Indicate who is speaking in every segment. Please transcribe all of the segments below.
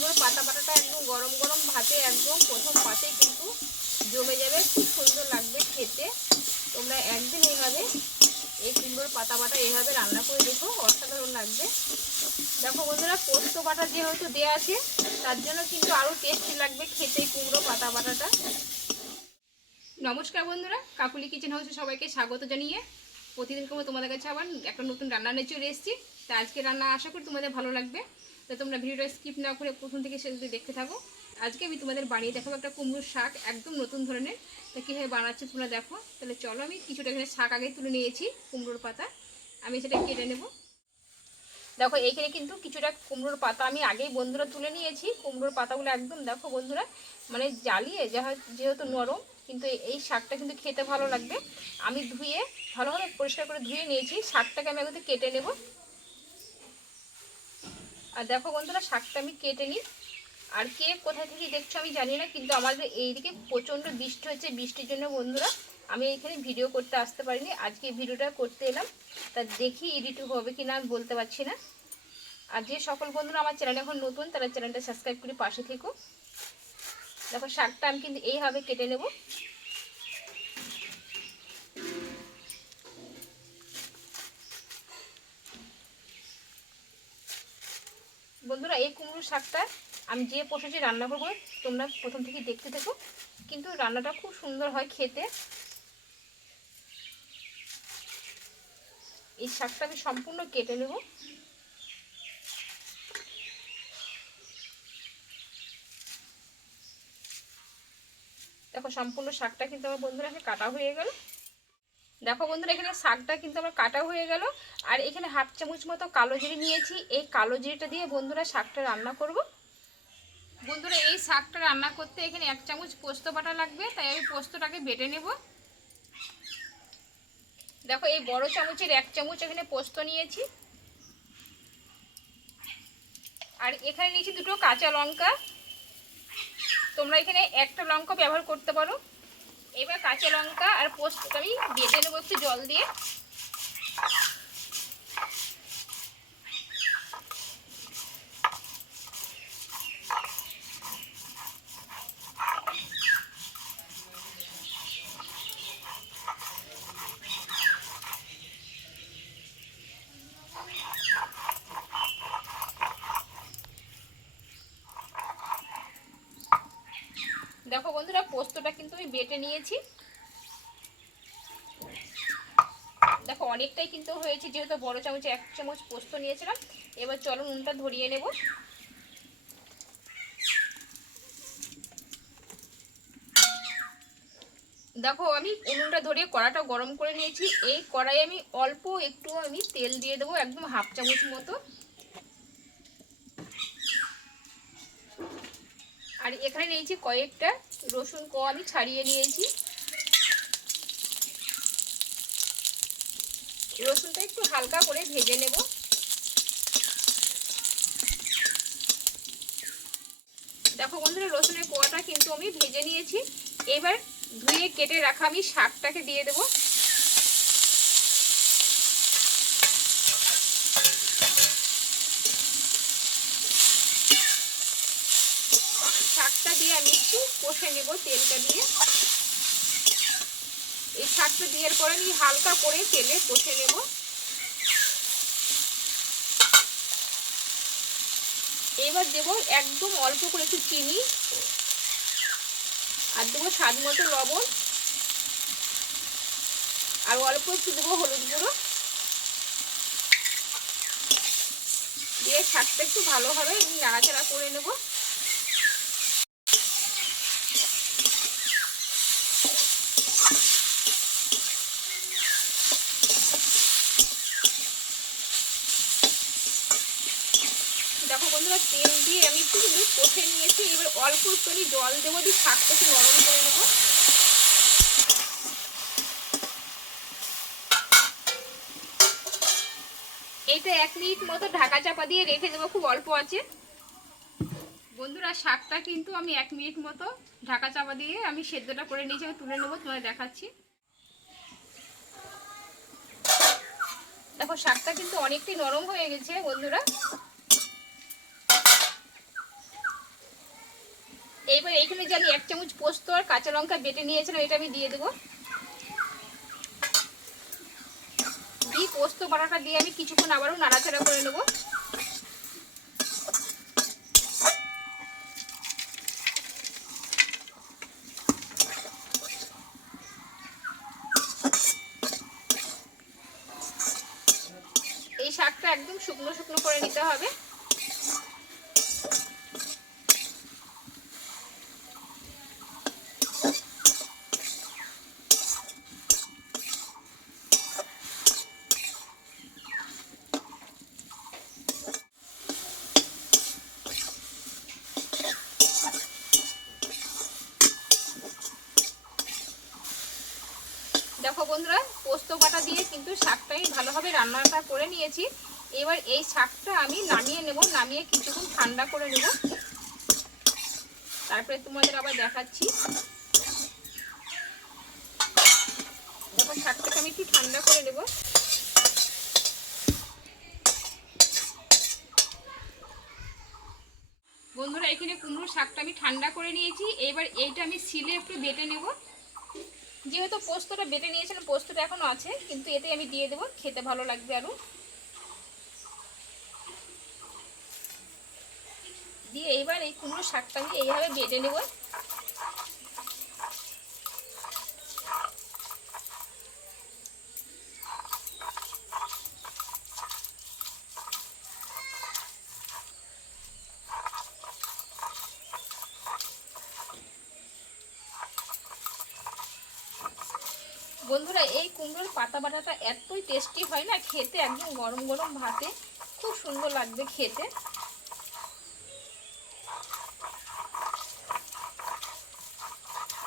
Speaker 1: কুমড়োর পাতা পাতাটা একদম গরম গরম ভাতে একদম প্রথম পাতে কিন্তু জমে যাবে। খুব সুন্দর লাগবে খেতে। তোমরা একদিন এইভাবে এই কুমড়োর পাতা বাটা এইভাবে রান্না করে দেখো, অসাধারণ লাগবে। দেখো বন্ধুরা, পোস্ত বাটা যেহেতু দেওয়া আছে, তার জন্য কিন্তু আরও টেস্টি লাগবে খেতে কুমড়ো পাতা বাটাটা। নমস্কার বন্ধুরা, কাকুলি কিচেন হাউসে সবাইকে স্বাগত জানিয়ে প্রতিদিন কোনো তোমাদের কাছে আবার একটা নতুন রান্না নিয়ে চলে এসেছি। তা আজকে রান্না আশা করি তোমাদের ভালো লাগবে। তো তোমরা ভিডিওটা স্কিপ না করে প্রথম থেকে শেষ অবধি দেখতে থাকো। আজকে আমি তোমাদের বানিয়ে দেখাবো একটা কুমড়োর শাক, একদম নতুন ধরনের। তা কীভাবে বানাচ্ছে তোমরা দেখো। তাহলে চলো আমি কিছুটা এখানে শাক আগে তুলে নিয়েছি, কুমড়োর পাতা। আমি সেটা কেটে নেব। দেখো, এইখানে কিন্তু কিছুটা কুমড়োর পাতা আমি আগেই বন্ধুরা তুলে নিয়েছি। কুমড়োর পাতাগুলো একদম দেখো বন্ধুরা মানে জ্বালিয়ে যাহা যেহেতু নরম, কিন্তু এই শাকটা কিন্তু খেতে ভালো লাগবে। আমি ধুয়ে ভালোভাবে পরিষ্কার করে ধুয়ে নিয়েছি। শাকটাকে আমি আগে কেটে নেব। আর দেখো বন্ধুরা, শাকটা আমি কেটে নিই। আর কে কোথায় থেকে দেখছ আমি জানি না, কিন্তু আমাদের এইদিকে প্রচণ্ড বৃষ্টি হচ্ছে। বৃষ্টির জন্য বন্ধুরা, আমি এখানে ভিডিও করতে আসতে পারিনি। আজকে ভিডিওটা করতে এলাম। তা দেখি এডিট হবে কি না আমি বলতে পারছি না। আর যে সকল বন্ধুরা আমার চ্যানেল এখন নতুন, তারা চ্যানেলটা সাবস্ক্রাইব করে পাশে থেকো। দেখো, শাকটা আমি কিন্তু এইভাবে কেটে নেব। বন্ধুরা, এই কুমড়ো শাকটা আমি যে প্রসেসে রান্না করব, তোমরা প্রথম থেকে দেখতে থেকো। কিন্তু রান্নাটা খুব সুন্দর হয় খেতে। এই শাকটা আমি সম্পূর্ণ কেটে নেব। দেখো, সম্পূর্ণ শাকটা কিন্তু আমার বন্ধুরা কাটা হয়ে গেল। দেখো বন্ধুরা, এখানে শাকটা কিন্তু আমার কাটা হয়ে গেল। আর এখানে হাফ চামচ মতো কালো জিরে নিয়েছি। এই কালো জিরেটা দিয়ে বন্ধুরা শাকটা রান্না করব। বন্ধুরা, এই শাকটা রান্না করতে এখানে এক চামচ পোস্ত বাটা লাগবে, তাই আমি পোস্তটাকে বেটে নেব। দেখো, এই বড় চামচের এক চামচ এখানে পোস্ত নিয়েছি। আর এখানে নিয়েছি দুটো কাঁচা লঙ্কা। তোমরা এখানে একটা লঙ্কা ব্যবহার করতে পারো। এবার কাঁচা লঙ্কা আর পোস্ত আমি বেটে নেব একটু জল দিয়ে। বন্ধুরা, পোস্তটা কিন্তু আমি বেটে নিয়েছি। দেখো, অনেকটাই কিন্তু হয়েছে, যেহেতু বড় চামচে এক চামচ পোস্ত নিয়েছিলাম। এবার চলো নুনটা ধরিয়ে নেব। দেখো, আমি উনুনটা ধরিয়ে কড়াটা গরম করে নিয়েছি। এই কড়াই আমি অল্প একটু আমি তেল দিয়ে দেবো, একদম হাফ চামচ মতো। আর এখানে নিয়েছি কয়েকটা রসুন ক আমি ছাড়িয়ে নিয়েছি। রসুনটা একটু হালকা করে ভেজে নেব। দেখো বন্ধুরা, রসুনের কোয়াটা কিন্তু আমি ভেজে নিয়েছি। এবার ধুয়ে কেটে রাখা আমি শাকটাকে দিয়ে দেবো। শাকটা দিয়ে আমি একটু কষে নেব তেলটা দিয়ে। এই শাকটা দেওয়ার পরে আমি হালকা করে তেলে কষে নেব। এবার দেব একদম অল্প করে একটু চিনি আর দেবো স্বাদ মতো লবণ। আর অল্প একটু দেবো হলুদ গুঁড়ো। দিয়ে শাকটা একটু ভালোভাবে আমি নাড়াচাড়া করে নেব। দেখো বন্ধুরা, তেল দিয়ে আমি একটু কিন্তু কষে নিয়েছি। এবার অল্প একটু আমি জল দেবো, দিয়ে শাকটা একটু নরম করে নেব। এইটা এক মিনিট মতো ঢাকা চাপা দিয়ে রেখে দেবো, খুব অল্প আছে। বন্ধুরা, শাকটা কিন্তু আমি এক মিনিট মতো ঢাকা চাপা দিয়ে আমি সেদ্ধটা করে নিয়েছি, আমি তুলে নেব তোমাদের দেখাচ্ছি। দেখো, শাকটা কিন্তু অনেকটাই নরম হয়ে গেছে, বন্ধুরা। এবার এইখানে যে আমি এক চামচ পোস্ত আর কাঁচা লঙ্কা বেটে নিয়েছিলাম, এটা আমি দিয়ে দেবো। দিয়ে পোস্ত বাটাটা দিয়ে আমি কিছুক্ষণ আবারও নাড়াচাড়া করে নেব। এই শাকটা একদম শুকনো শুকনো করে নিতে হবে। দেখো বন্ধুরা, পোস্ত বাটা দিয়ে কিন্তু শাকটা আমি ভালোভাবে রান্নাটা করে নিয়েছি। এবার এই শাকটা আমি নামিয়ে নেব, নামিয়ে কিছুক্ষণ ঠান্ডা করে নেব। তারপরে তোমাদের আবার দেখাচ্ছি। দেখো, শাকটাকে আমি একটু ঠান্ডা করে নেব। বন্ধুরা, এখানে কুমড়ো শাকটা আমি ঠান্ডা করে নিয়েছি। এবার এইটা আমি সিলে একটু বেটে নেব। যেহেতু পোস্তটা বেটে নিয়েছিলাম, পোস্তটা এখনও আছে, কিন্তু এতে আমি দিয়ে দেবো, খেতে ভালো লাগবে আরও দিয়ে এইবার এই কুমড়ো শাকটা আমি এইভাবে বেটে নেব। বন্ধুরা, এই কুমড়োর পাতা বাটাটা এতই টেস্টি হয় না, খেতে একদম গরম গরম ভাতে। খুব সুন্দর লাগবে খেতে।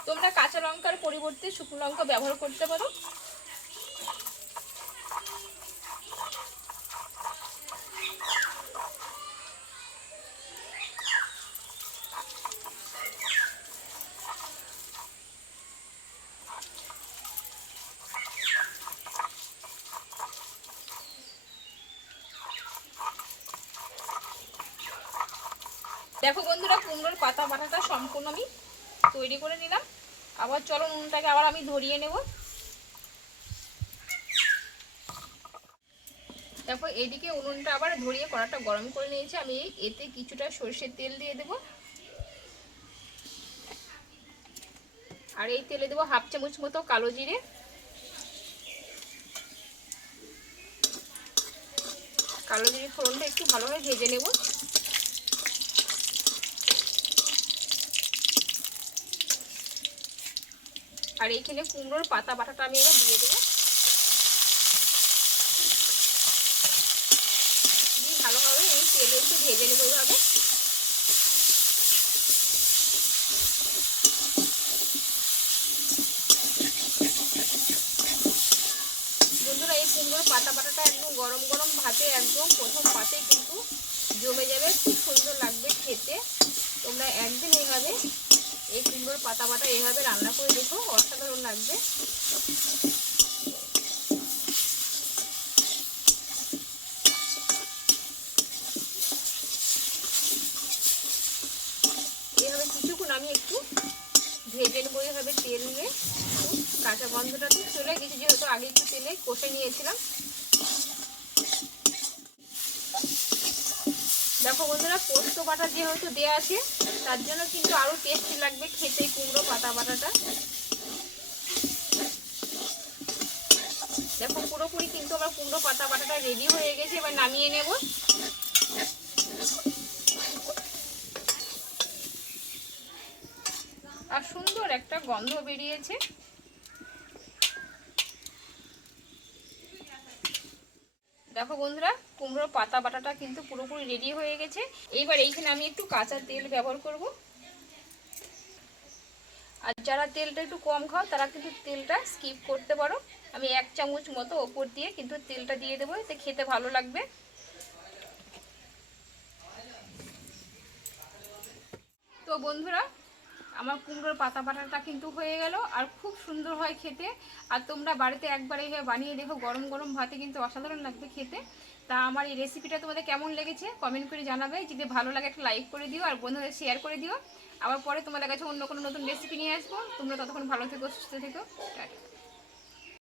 Speaker 1: তোমরা কাঁচা লঙ্কার পরিবর্তে শুকনো লঙ্কা ব্যবহার করতে পারো। দেখো বন্ধুরা, কুমড়োর পাতা বাটাটা সম্পূর্ণ আমি তৈরি করে নিলাম। আবার চলো নুনটাকে আবার আমি ধরিয়ে নেব। দেখো, এদিকে উনুনটা আবার ধরিয়ে কড়াটা গরম করে নিয়েছি। আমি এতে কিছুটা সর্ষের তেল দিয়ে দেব। আর এই তেলে দেবো হাফ চামচ মতো কালো জিরে। কালো জিরে ফোড়নটা একটু ভালোভাবে ভেজে নেব। আর এইখানে কুমড়োর পাতা, বাটাটা আমি এবার দিয়ে দেবো। দিয়ে ভালোভাবে এই তেলে একটু ভেজে নেব এইভাবে বন্ধুরা, এই কুমড়োর পাতা, বাটাটা একদম গরম গরম ভাতে, একদম প্রথম পাতে কিন্তু জমে যাবে। খুব সুন্দর লাগবে খেতে। তোমরা একদিন এইভাবে পাতা বাটা এভাবে রান্না করে দেখো, অসাধারণ লাগবে। এভাবে কিছুক্ষণ আমি একটু ভেজে নেব এভাবে তেল নিয়ে। কাঁচা গন্ধটা তো চলে গেছে, যেহেতু আগে একটু তেলে কষে নিয়েছিলাম। দেখো বন্ধুরা, পোস্ত বাটা যেহেতু দেওয়া আছে তার জন্য কিন্তু আরও টেস্টি লাগবে খেতে কুমড়ো পাতা বাটাটা। দেখো, পুরোপুরি কিন্তু আমার কুমড়ো পাতা বাটাটা রেডি হয়ে গেছে, এবার নামিয়ে নেব। আর সুন্দর একটা গন্ধ বেরিয়েছে। দেখো বন্ধুরা, কুমড়োর পাতা, বাটাটা কিন্তু পুরোপুরি রেডি হয়ে গেছে। এইবার এইখানে আমি একটু কাঁচা তেল ব্যবহার করব। আর যারা তেলটা একটু কম খাও, তারা কিন্তু তেলটা স্কিপ করতে পারো। আমি এক চামচ মতো ওপর দিয়ে কিন্তু তেলটা দিয়ে দেবো, এতে খেতে ভালো লাগবে। তো বন্ধুরা আমার কুমড়োর পাতা বাটাটা কিন্তু হয়ে গেল, আর খুব সুন্দর হয় খেতে। আর তোমরা বাড়িতে একবার এইভাবে বানিয়ে দেখো, গরম গরম ভাতে কিন্তু অসাধারণ লাগবে খেতে। তা আমার এই রেসিপিটা তোমাদের কেমন লেগেছে কমেন্ট করে জানাবে। যদি ভালো লাগে একটা লাইক করে দিও, আর বন্ধুদের শেয়ার করে দিও। আবার পরে তোমাদের কাছে অন্য কোনো নতুন রেসিপি নিয়ে আসব। তোমরা ততক্ষণ ভালো থেকো, সুস্থ থেকো। টাটা।